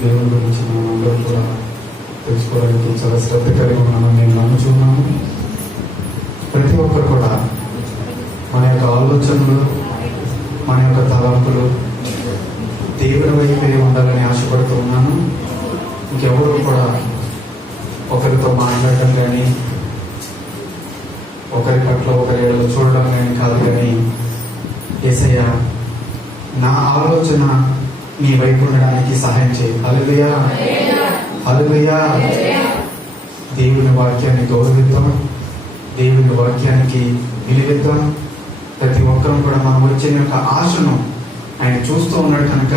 దేవుని గురించి మనం అందరం కూడా తెలుసుకోవడానికి చాలా శ్రద్ధ కలిగి ఉన్నామని నేను నమ్ముచున్నాను. ప్రతి ఒక్కరు కూడా మన యొక్క ఆలోచనలు, మన యొక్క తలంపులు దేవుని వైపే ఉండాలని ఆశపడుతూ ఉన్నాను. ఇంకెవరు కూడా ఒకరితో మాట్లాడటం కానీ, ఒకరి పట్ల ఒకరి చూడడం కానీ కాదు, కానీ యేసయ్య నా ఆలోచన నీ వైపు ఉండడానికి సహాయం చేయి. హల్లెలూయా, హల్లెలూయా. దేవుని వాక్యాన్ని గౌరవిద్దాం, దేవుని వాక్యానికి విలువిద్దాం. ప్రతి ఒక్కరూ కూడా మనం వచ్చిన యొక్క ఆశను ఆయన చూస్తూ ఉన్నాడు కనుక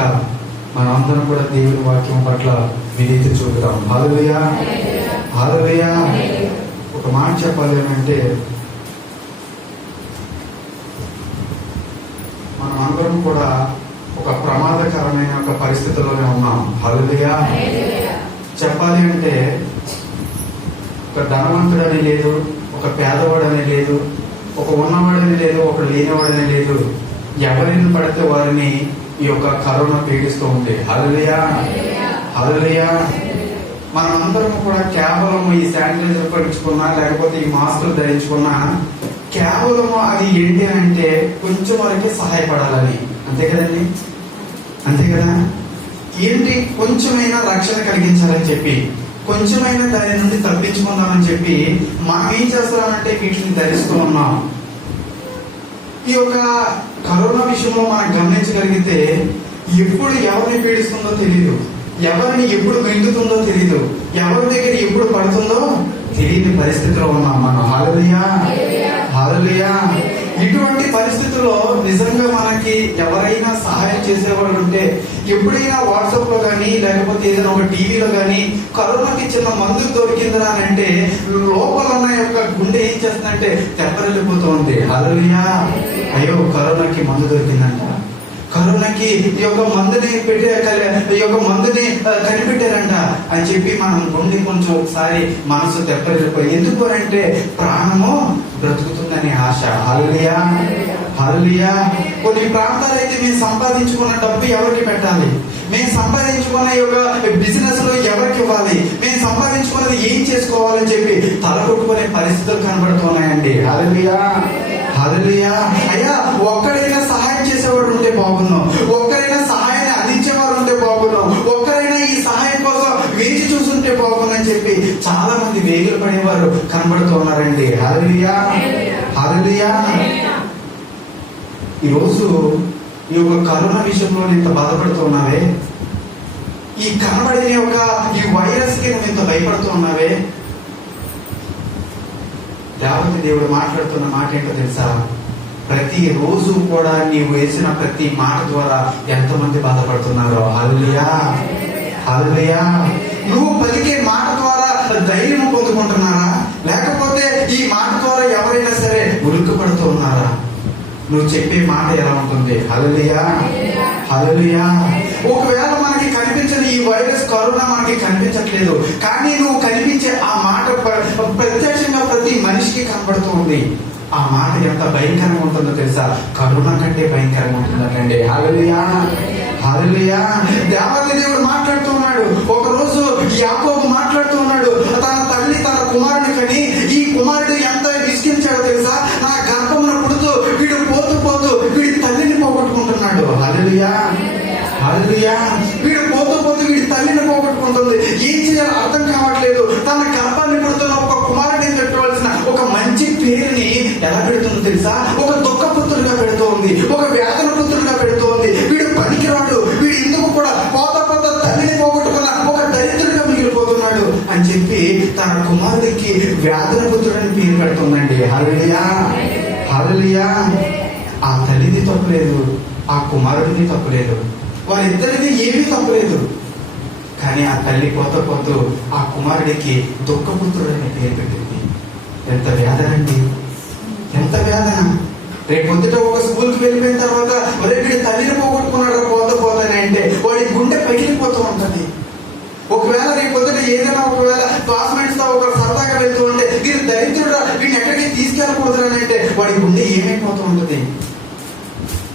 మనం అందరం కూడా దేవుని వాక్యం పట్ల విధేయత చూపుదాం. హల్లెలూయా, హల్లెలూయా. ఒక మాట చెప్పాలి అంటే, మనం అందరం కూడా ఒక ప్రమాదకరమైన ఒక పరిస్థితిలోనే ఉన్నాం. హల్లెలూయా. చెప్పాలి అంటే ఒక ధనవంతుడని లేదు, ఒక పేదవాడని లేదు, ఒక ఉన్నవాడని లేదు, ఒక లేనివాడని లేదు. ఎవరిని పడితే వారిని ఈ యొక్క కరోనా పీడిస్తూ ఉంది. హల్లెలూయా, హల్లెలూయా. మనం అందరం కూడా కేవలం ఈ శానిటైజర్ పట్టించుకున్నా, లేకపోతే ఈ మాస్కులు ధరించుకున్నా, కేవలం అది ఏంటి అంటే కొంచెం వరకే సహాయపడాలని, అంతే కదండి, అంతే కదా. ఏంటి, కొంచెమైనా రక్షణ కలిగించాలని చెప్పి, కొంచెమైనా దాని నుండి తప్పించుకుందామని చెప్పి మనం ఏం చేస్తున్నామంటే వీటిని ధరిస్తూ ఉన్నాం. ఈ యొక్క కరోనా విషయంలో మనం గమనించగలిగితే ఎప్పుడు ఎవరిని పీడిస్తుందో తెలియదు, ఎవరిని ఎప్పుడు మింగుతుందో తెలియదు, ఎవరి దగ్గర ఎప్పుడు పడుతుందో తెలియని పరిస్థితిలో ఉన్నాం మనం. హల్లెలూయా, హల్లెలూయా. ఇటువంటి పరిస్థితుల్లో నిజంగా మనకి ఎవరైనా సహాయం చేసేవాళ్ళు ఉంటే, ఎప్పుడైనా వాట్సాప్ లో కానీ లేకపోతే ఏదైనా ఒక టీవీలో కానీ కరోనాకి చిన్న మందు దొరికిందా అని అంటే లోపల ఉన్న యొక్క గుండె ఏం చేస్తుందంటే తెప్పరిల్లిపోతూ ఉంది. హల్లెలూయా. అయ్యో, కరోనాకి మందు దొరికిందంట, కరోనాకి ఈ యొక్క మందుని కనిపెట్టారంట అని చెప్పి మనం గుండె కొంచెం ఒకసారి మనసు తెప్పరిల్లిపోయి, ఎందుకు అంటే ప్రాణము బ్రతుకుతుందనే ఆశ. హల్లెలూయా, హల్లెలూయా. కొన్ని ప్రాంతాలు అయితే మేము సంపాదించుకున్న డబ్బు ఎవరికి పెట్టాలి, మేము సంపాదించుకున్న యొక్క బిజినెస్ లో ఎవరికి ఇవ్వాలి, మేము సంపాదించుకున్నది ఏం చేసుకోవాలని చెప్పి తలకొట్టుకునే పరిస్థితులు కనబడుతున్నాయండి. హల్లెలూయా, హల్లెలూయా. అయ్యా, ఒక్కడైనా సహాయం చేసేవాడు ఉంటే బాగున్నాం, ఒక్కరైనా సహాయాన్ని అందించేవారు ఉంటే బాగున్నాం, ఒక్కరైనా ఈ సహాయం కోసం వేచి చూస్తుంటే బాగుందని చెప్పి చాలా మంది వేగులు పడేవారు కనబడుతూ ఉన్నారండి. హల్లెలూయా, హల్లెలూయా. ఈరోజు ఈ యొక్క కరోనా విషయంలో ఇంత బాధపడుతూ ఉన్నావే, ఈ కనబడిన యొక్క ఈ వైరస్ కి నువ్వు ఇంత భయపడుతూ ఉన్నావే, దేవత దేవుడు మాట్లాడుతున్న మాట ఏంటో తెలుసా? ప్రతి రోజు కూడా నీవు వేసిన ప్రతి మాట ద్వారా ఎంతమంది బాధపడుతున్నారో. హల్లెలూయా, హల్లెలూయా. నువ్వు పలికే మాట ద్వారా ధైర్యం పొందుకుంటున్నారా, లేకపోతే ఈ మాట ద్వారా ఎవరైనా సరే ఉలిక్కి పడుతూ ఉన్నారా? నువ్వు చెప్పే మాట ఎలా ఉంటుంది? హల్లెలూయా, హల్లెలూయా. ఒకవేళ మనకి కనిపించని ఈ వైరస్ కరోనా మనకి కనిపించట్లేదు, కానీ నువ్వు కనిపించే ఆ మాట ప్రత్యక్షంగా ప్రతి మనిషికి కనబడుతూ ఉంది. ఆ మాట ఎంత భయంకరంగా ఉంటుందో తెలుసా? కరోనా కంటే భయంకరంగా ఉంటుందండి. హల్లెలూయా, హల్లెలూయా. దేవాది దేవుడు మాట్లాడుతూ ఉన్నాడు. ఒక రోజు యాకోబు మాట్లాడుతూ ఉన్నాడు, తన తల్లి తన కుమారుని కని ఈ కుమారుడు ఎంత విసిగించాడో తెలుసా? నా గర్భమున పుడుతూ వీడు పోతూ పోతూ వీడి తల్లిని పోగొట్టుకుంటున్నాడు. హల్లెలూయా, హల్లెలూయా. వీడు పోతూ పోతూ వీడి తల్లిని పోగొట్టుకుంటుంది. ఏం చేయాలో అర్థం కావట్లేదు. తన గర్భాన్ని పుడుతున్న ఒక కుమారుడిని పెట్టవలసిన ఒక మంచి పేరుని ఎలా పెడుతుందో తెలుసా? ఒక దుఃఖ పుత్రుడిగా పెడుతూ ఉంది, ఒక వేదన పుత్రుడిగా పెడుతూ ఉంది. వీడు పనికిరాడు, వీడు ఎందుకు కూడా పోత పోత తల్లిని పోగొట్టుకున్న ఒక దరిద్రుడిగా మిగిలిపోతున్నాడు అని చెప్పి తన కుమారుడికి వేదన పుత్రుడని పేరు పెడుతుందండి. హల్లెలూయా, హల్లెలూయా. ఆ తల్లిది తప్పులేదు, ఆ కుమారుడిని తప్పులేదు, వారిద్దరిది ఏమీ తప్పులేదు. కానీ ఆ తల్లి పోత పోతూ ఆ కుమారుడికి దుఃఖపుత్రుడు అనే పేరు పెట్టింది. ఎంత వేదన అండి, ఎంత వేదన. రేపు పొద్దుట ఒక స్కూల్కి వెళ్ళిపోయిన తర్వాత ఒరే వీడి తల్లిని పోగొట్టుకున్నాడు పోత పోతానే అంటే వాడి గుండె పగిలిపోతూ ఉంటుంది. ఒకవేళ రేపు పొద్దుట ఏదైనా ఒకవేళ క్లాస్మేట్స్ తో ఒక సరదాగా వెళ్తూ ఉంటే వీడు దరిద్రుడు, వీడిని ఎక్కడికి తీసుకెళ్ళకూడదు అని అంటే వాడి గుండె ఏమైపోతూ ఉంటుంది.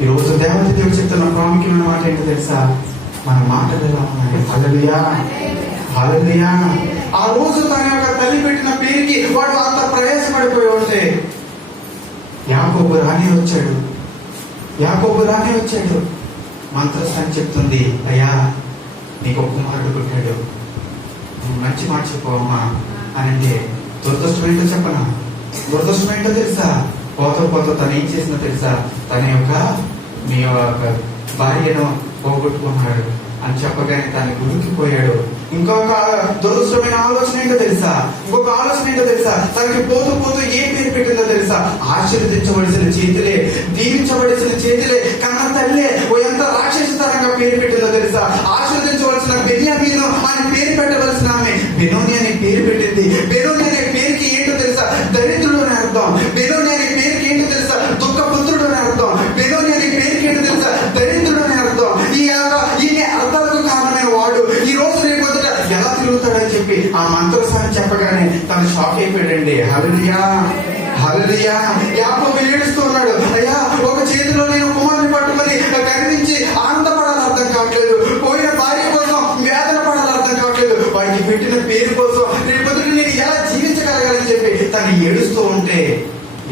ఈరోజు దేవత దేవుడు చెప్తున్న ప్రాముఖ్యమైన మాట ఏంటో తెలుసా? మన మాటలు ఎలా ఉన్నాయి? హల్లెలూయా, హల్లెలూయా. ఆ రోజు తన యొక్క తల్లి పెట్టిన పేరుకి వాడు అంత ప్రయాసపడిపోయి ఉంటే యాకోబు రానే వచ్చాడు. మంత్రస్థానం చెప్తుంది, అయ్యా నీకు ఒక కుమారుడు పుట్టాడు, నువ్వు మంచి మాట చెప్పవమ్మా అని అంటే, దురదృష్టమేంటో చెప్పనా? దురదృష్టమేంటో తెలుసా? పోత తను ఏం చేసిందో తెలుసా? తన యొక్క మీ యొక్క భార్యను పోగొట్టుకున్నాడు అని చెప్పగానే తను గురికిపోయాడు. ఇంకొక దురదృష్టమైన ఆలోచన ఏంటో తెలుసా? తనకి పోతూ ఏం పేరు పెట్టిందో తెలుసా? ఆశీర్వదించవలసిన చేతులే, దీవించవలసిన చేతులే, కన్న తల్లే ఎంత రాక్షసతరంగా పేరు పెట్టిందో తెలుసా? ఆశీర్వదించవలసిన బెన్యామీను అని పేరు పెట్టవలసిన ఆమె బెనోని అనే పేరు పెట్టింది. బెనోని అనే పేరుకి ఏంటో తెలుసా? దరిద్రుడు అని అర్థం. బెనోని అనే పేరుకి ఏంటో తెలుసా? దుఃఖపుత్రుడు అని అర్థం. బెనోని అనే పేరుకి ఏంటో తెలుసా? దరిద్రుడు అని అర్థం. ఈ అర్థాలకు కారణమైన వాడు ఈ రోజు రేపు ఎలా తిరుగుతాడని చెప్పి ఆ మంత్రసాన్ని చెప్పగానే తను షాక్ అయిపోయాడండి. హల్లెలూయా, హల్లెలూయా. యాకోబు ఏడుస్తూ ఉన్నాడు, అయ్యా ఒక చేతిలో నేను కుమారుని పట్టుకొని కనిపించి ఆనందపడాలి అర్థం కావట్లేదు, పోయిన భార్య కోసం వేదన పడాలి అర్థం కావట్లేదు, వాడికి పెట్టిన పేరు కోసం రేపు నేను ఎలా జీవించగలగాలని చెప్పి తను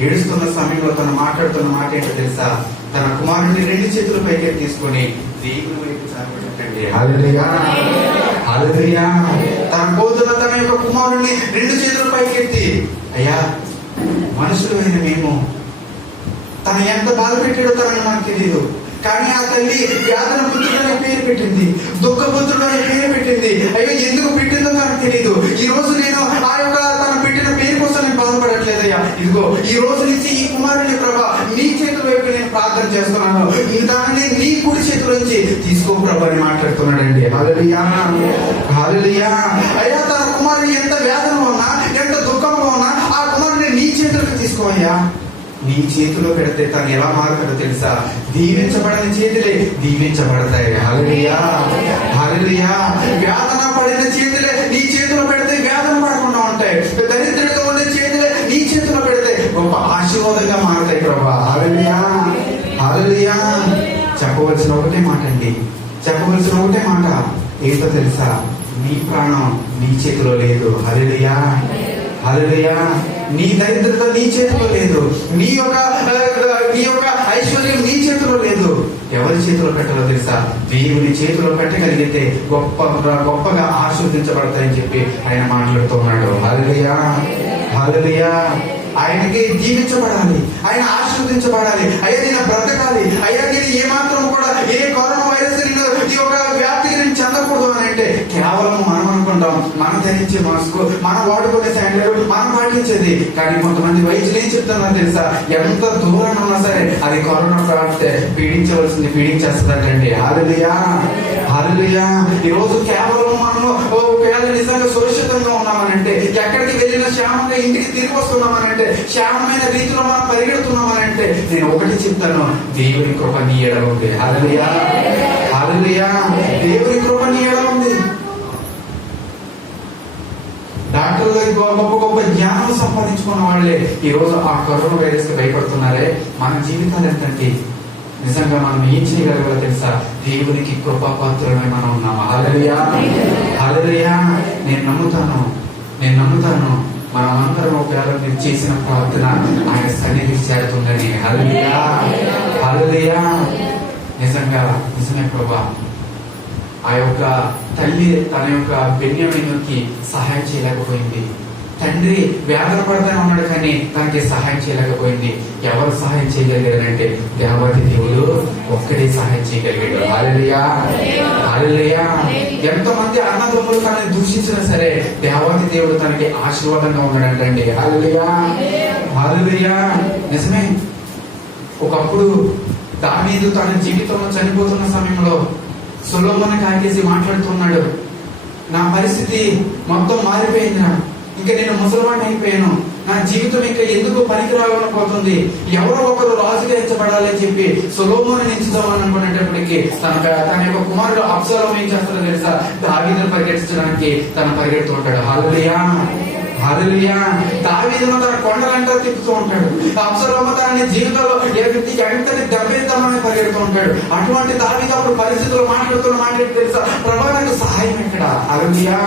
ఏడుస్తున్న సమయంలో తను మాట్లాడుతున్న మాట ఏంటో తెలుసా? తన కుమారుడిని 2 చేతుల పైకి తీసుకొని దేవుని వైపు చాపట్టండి. హల్లెలూయా, హల్లెలూయా. తన పోతున్న తన యొక్క కుమారుడిని 2 చేతుల పైకెత్తి, అయ్యా మనుషులు అయిన మేము, తను ఎంత బాధ పెట్టాడో తనని నాకు తెలియదు, కానీ ఆ తల్లి వ్యాధన పుత్రుడని పేరు పెట్టింది, దుఃఖ పుత్రుడని పేరు పెట్టింది. అయ్యో ఎందుకు పెట్టిందో నాకు తెలియదు. ఈ రోజు నేను ఆ యొక్క తను పెట్టిన పేరు కోసం నేను బాధపడట్లేదయ్యా. ఇదిగో ఈ రోజు నుంచి ఈ కుమారుని ప్రభా నీ చేతుల వైపు నేను ప్రార్థన చేస్తున్నాను, దానిని నీ కుడి చేతుల నుంచి తీసుకో ప్రభా అని మాట్లాడుతున్నాడండి. హల్లెలూయా, హల్లెలూయా. అయ్యా తన కుమారుని ఎంత వేదనలో ఉన్నా, ఎంత దుఃఖంలో ఉన్నా ఆ కుమారుని నీ చేతులకు తీసుకోవయ్యా. నీ చేతిలో పెడితే తను ఎలా మారుతాడో తెలుసా? దీవించబడని చేతులే దీవించబడతాయి. హల్లెలూయా, హల్లెలూయా. వేదన పడిన చేతులే నీ చేతిలో పెడితే వేదన పడకుండా ఉంటాయి. దరిద్రుడితో ఉండే చేతులే నీ చేతిలో పెడితే గొప్ప ఆశీర్వాదంగా మారుతాయి ప్రభా. హల్లెలూయా, హల్లెలూయా. చెప్పవలసిన ఒకటే మాట ఏంటో తెలుసా? నీ ప్రాణం నీ చేతిలో లేదు. హల్లెలూయా, హల్లెలూయా. నీ దరిద్రత నీ చేతిలో లేదు, నీ యొక్క ఐశ్వర్యం నీ చేతిలో లేదు. ఎవరి చేతిలో పెట్టాలో తెలుసా? దేవుని చేతిలో పెట్టగలిగితే గొప్పగా ఆశీర్వదించబడతాయని చెప్పి ఆయన మాట్లాడుతున్నాడు. హల్లెలూయా, హల్లెలూయా. ఆయనకి జీవించబడాలి, ఆయన ఆశీర్వదించబడాలి. అయ్యా నేను బ్రతకాలి, అయ్యా నేను ఏమాత్రం కూడా ఏ కరోనా వైరస్ ఈ యొక్క వ్యాప్తికి నేను చెందకూడదు అని అంటే కేవలం మనం అనుకుంటాం, మనం ధరించే మాస్క్, మనం వాడుకునే శానిటైజర్, మనం పాటించేది. కానీ కొంతమంది వైద్యులు ఏం చెప్తున్నారు తెలుసా? ఎంత దూరం ఉన్నా సరే అది కరోనా ప్రాప్తే పీడించేస్తుందండి. హల్లెలూయా, హల్లెలూయా. ఈ రోజు కేవలం మనము ఒకవేళ నిజంగా సురక్షితంగా ఉన్నామనంటే, ఎక్కడికి వెళ్ళినా క్షేమంగా ఇంటికి తిరిగి వస్తున్నామనంటే, క్షేమమైన రీతిలో మనం పరిగెడుతున్నామనంటే, నేను ఒకటి చెప్తాను, దేవుని కృప నీ ఎడల ఉంది. హల్లెలూయా, హల్లెలూయా. దేవుని కృప నీ ఎడల ఉంది. డాక్టర్లు గొప్ప జ్ఞానం సంపాదించుకున్న వాళ్ళే ఈ రోజు ఆ కరోనా వైరస్ కి భయపడుతున్నారే. మన జీవితాలు ఎంతంటే నిజంగా మనం ఏం చేయగలగో తెలుసా? దేవునికి కృపాపాత్రులమై మనం ఉన్నాము. హల్లెలూయా, హల్లెలూయా. నేను నమ్ముతాను మనమందరం ఒకవేళ మీరు చేసిన ప్రార్థన ఆయన సన్నిధికి చేరుతుందని. హల్లెలూయా, హల్లెలూయా. నిజమే ప్రభా. ఆ యొక్క తల్లి తన యొక్క బెన్యామీనుకి సహాయం చేయలేకపోయింది. తండ్రి వేదన పడతానే ఉన్నాడు కానీ తనకి సహాయం చేయలేకపోయింది. ఎవరు సహాయం చేయగలిగారంటే దేవాది దేవుడు ఒక్కడే సహాయం చేయగలిగాడు. హల్లెలూయా, హల్లెలూయా. ఎంతమంది అన్నదమ్ములు తనని దూషించినా సరే దేవాది దేవుడు తనకి ఆశీర్వాదంగా ఉన్నాడంటండి. హల్లెలూయా, హల్లెలూయా. నిజమే. ఒకప్పుడు దావీదు తన జీవితంలో చనిపోతున్న సమయంలో సొలొమోను కాకేసి మాట్లాడుతున్నాడు, నా పరిస్థితి మొత్తం మారిపోయిందా, ఇంకా నేను ముసలివాడిని అయిపోయాను, నా జీవితం ఇంకా ఎందుకు పనికిరాలని పోతుంది, ఎవరో ఒకరు రాజుగా ఎంచబడాలి అని చెప్పి సొలొమోను ఎంచుదామని అనుకునేటప్పటికీ తన యొక్క కుమారుడు అబ్షాలోము ఏం చేస్తాడో తెలుసా? దావీదును పరిగెత్తించడానికి తను పరిగెడుతూ ఉంటాడు. హల్లెలూయా, హల్లెలూయా. దావీదును తన కొండలంతా తిప్పుతూ ఉంటాడు. అబ్షాలోము తన జీవితంలో ఎంతని దెబ్బేద్దామని పరిగెడుతూ ఉంటాడు. అటువంటి దావీదు అప్పుడు పరిస్థితులు మాట్లాడుతున్న మాట తెలుసా? ప్రభా నాకు సహాయం ఎక్కడ? హల్లెలూయా,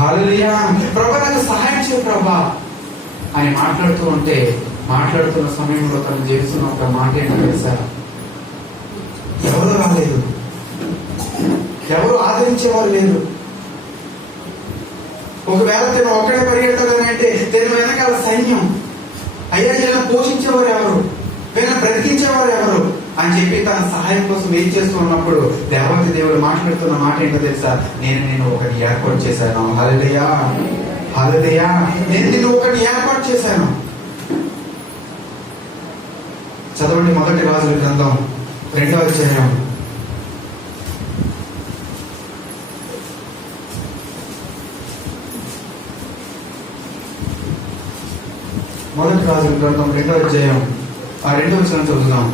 హల్లెలూయా. ప్రభా నాకు సహాయం చేయ ప్రభా అని మాట్లాడుతున్న సమయంలో తను చేస్తున్న ఒక మాట ఏంటో తెలుసా? ఎవరు రాలేదు, ఎవరు ఆదరించేవారు లేరు. ఒకవేళ తను ఒక్కడే పరిగెడతాడని అంటే తను వెనకాల సైన్యం, అయ్యా వీళ్ళని పోషించేవారు ఎవరు, వీళ్ళని బ్రతికించేవారు ఎవరు అని చెప్పి తన సహాయం కోసం వెయిట్ చేస్తూ ఉన్నప్పుడు దేవాతి దేవుడు మాట్లాడుతున్న మాట ఏంటో తెలుసా? నేను ఒకటి ఏర్పాటు చేశాను. హల్లెలూయా, హల్లెలూయా. నేను నిన్ను ఒకటి ఏర్పాటు చేశాను. చదవండి మొదటి రాజుల గ్రంథం 2వ అధ్యాయం. మొదటి రాజుల గ్రంథం 2వ అధ్యాయం 2వ వచనం చదువుదాం.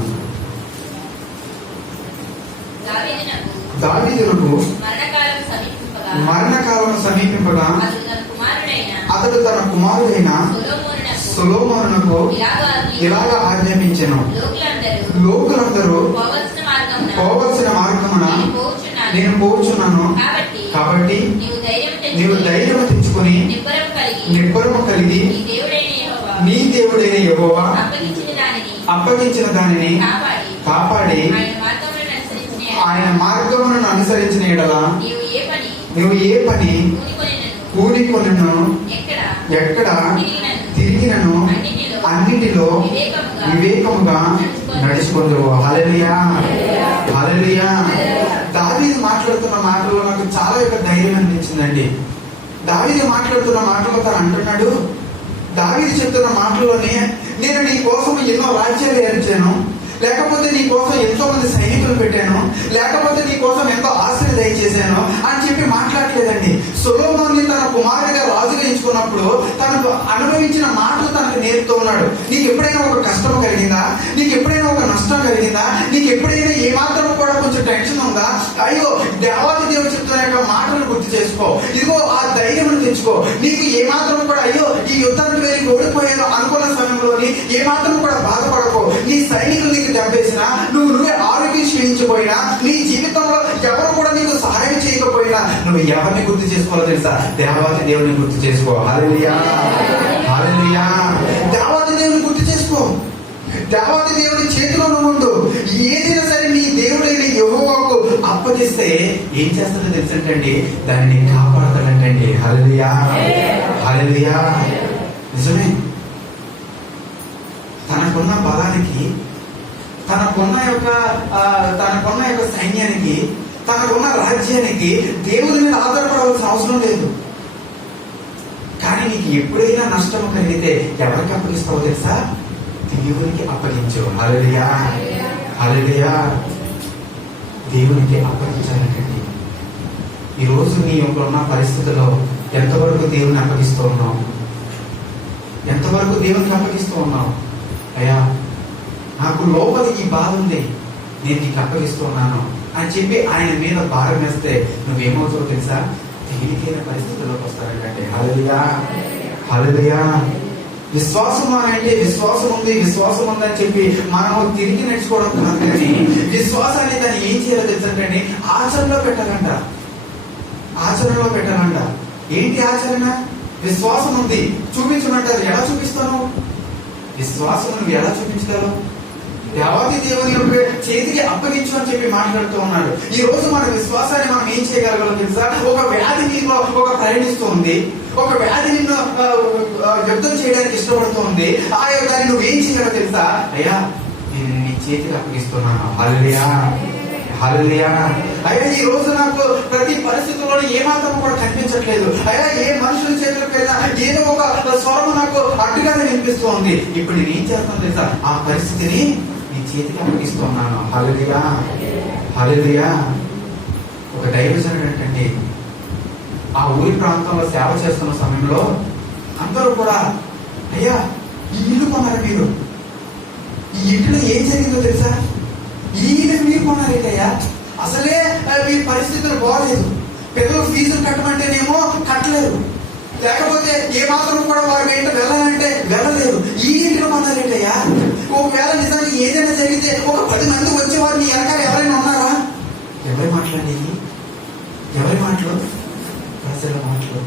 దావీదునకు మరణకాలం సమీపింపగా అతడు తన కుమారుడైన సొలొమోనునకు ఇలాగ ఆజ్ఞాపించెను, లోకులందరూ పోవలసిన మార్గమున నేను పోచున్నాను, కాబట్టి నీవు ధైర్యం తెచ్చుకొని నిబ్బరము కలిగి నీ దేవుడైన యెహోవా అప్పగించిన దానిని కాపాడి ఆయన మార్గములను అనుసరించిన యెడల నీవు ఏ పని కూలికొనెను ఎక్కడ తిరిగినను అన్నిటిలో వివేకముగా నడుచుకుందువు. హల్లెలూయా, హల్లెలూయా. దావీదు మాట్లాడుతున్న మాటల్లో నాకు చాలా ధైర్యం అనిపించిందండి. దావీదు మాట్లాడుతున్న మాటలో తను అంటున్నాడు, దావీదు చెప్తున్న మాటల్లోనే నేను నీ కోసం ఎన్నో రాజ్యాలు ఏర్చాను, లేకపోతే నీ కోసం ఎంతో మంది సైనికులు పెట్టాను, లేకపోతే నీ కోసం ఎంతో ఆశలు దయచేశాను అని చెప్పి మాట్లాడలేదండి. సొలొమోనుని తన కుమారుడిగా రాజుగా ఎంచుకున్నప్పుడు తనకు అనుభవించిన మాటలు తనకు నేర్పుతూ ఉన్నాడు. నీకు ఎప్పుడైనా ఒక కష్టం కలిగిందా? నీకు ఎప్పుడైనా ఒక నష్టం కలిగిందా? నీకు ఎప్పుడైనా ఏ మాత్రం కూడా కొంచెం టెన్షన్ ఉందా? అయ్యో దేవాది దేవుడు చెప్తున్న యొక్క మాటలను గుర్తు చేసుకో, ఇదిగో ఆ ధైర్యం తెచ్చుకో. నీకు ఏ మాత్రం కూడా అయ్యో ఈ యుద్ధానికి వెళ్ళి ఓడిపోయాను అనుకున్న సమయంలోని ఏ మాత్రం కూడా బాధపడకో. నీ సైనికులు నీకు దెబ్బేసినా, నువ్వే ఆరోగ్యం క్షీణించిపోయినా, నీ జీవితంలో ఎవరు కూడా నీకు సహాయం చేయకపోయినా నువ్వు ఎవరిని గుర్తు చేసుకోవాలో తెలుసా? దేవాది దేవుని గుర్తు చేసుకో. హల్లెలూయా, హల్లెలూయా. దేవాది దేవుని గుర్తు చేసుకో. దేవాది దేవుని చేతిలో నువ్వు ఉండు. ఏదైనా సరే నీ దేవుడైన యెహోవాకు అప్పగిస్తే ఏం చేస్తాడో తెలుసంటండి? దాన్ని కాపాడతాడంటండి. హల్లెలూయా, హల్లెలూయా. నిజమే. తనకున్న బలానికి, తనకున్న యొక్క సైన్యానికి, తనకున్న రాజ్యానికి దేవుడి మీద ఆధారపడవలసిన అవసరం లేదు. కానీ నీకు ఎప్పుడైనా నష్టం కలిగితే ఎవరికి అప్పగిస్తావో తెలుసా? దేవునికి అప్పగించు. హల్లెలూయా, హల్లెలూయా. దేవునికి అప్పగించాలంటండి. ఈరోజు నీ యొక్క ఉన్న పరిస్థితుల్లో ఎంతవరకు దేవుని అప్పగిస్తూ ఉన్నావు? ఎంతవరకు దేవునికి అప్పగిస్తూ ఉన్నావు? అయ్యా నాకు లోపల ఈ బాధ ఉంది, నేను నీకు అప్పగిస్తూ ఉన్నాను అని చెప్పి ఆయన మీద భారం వేస్తే నువ్వేమవుతావు తెలుసా? తేలికైన పరిస్థితుల్లోకి వస్తారంటే. హల్లెలూయా, హల్లెలూయా. విశ్వాసం అంటే విశ్వాసం ఉంది అని చెప్పి మనము తిరిగి నడుచుకోవడం కాదు, కానీ విశ్వాసాన్ని దాన్ని ఏం చేయాలో తెలుసంటే ఆచరణలో పెట్టాలంట. ఆచరణలో పెట్టాలంట. ఏంటి ఆచరణ? విశ్వాసం ఉంది చూపించమంటారు. ఎలా చూపిస్తాను? విశ్వాసం నువ్వు ఎలా చూపించగలవు? దేవాది దేవుని యొక్క చేతికి అప్పగించు అని చెప్పి మాట్లాడుతూ ఉన్నాడు. ఈ రోజు మన విశ్వాసాన్ని మనం ఏం చేయగలగలం తెలుసా? ఒక వ్యాధి నీలో ప్రయాణిస్తూ ఉంది, ఒక వ్యాధి నిన్ను యుద్ధం చేయడానికి ఇష్టపడుతూ ఉంది. ఆ దాన్ని నువ్వు ఏం చేయగలవు తెలుసా? అయ్యా నేను నీ చేతికి అప్పగిస్తున్నాను. హల్లెలూయా, హల్లెలూయా. అయ్యా ఈ రోజు నాకు ప్రతి పరిస్థితుల్లో ఏమాత్రం కూడా కనిపించట్లేదు. అయ్యా ఏ మనుషుల చేతులకైనా ఏదో ఒక స్వరం నాకు అడ్డుగానే వినిపిస్తూ ఉంది. ఇప్పుడు నేను ఏం చేస్తాను తెలుసా? ఆ పరిస్థితిని నీ చేతికి అప్పగిస్తున్నాను. హల్లెలూయా, హల్లెలూయా. ఒక దైవజనుడు ఏంటంటే ఆ ఊరి ప్రాంతంలో సేవ చేస్తున్న సమయంలో అందరూ కూడా, అయ్యా ఈ ఇల్లు కొన్నారు మీరు, ఈ ఇంట్లో ఏం జరిగిందో తెలుసా? ఈ ఇల్లు మీరు కొన్నారేటయ్యా, అసలే మీ పరిస్థితులు బాగలేదు, పిల్లలు ఫీజులు కట్టమంటేనేమో కట్టలేరు, లేకపోతే ఏ మాత్రం కూడా వారు వెంట వెళ్ళాలంటే వెళ్ళలేరు. ఈ ఇంటిలో కొన్నారేంటయ్యా? ఒకవేళ నిజానికి ఏదైనా జరిగితే ఒక 10 మంది వచ్చేవారు నీ వెనకాల ఎవరైనా ఉన్నారా? ఎవరి మాట్లాడేది? ఎవరి మాటలు? ప్రజల మాటలు.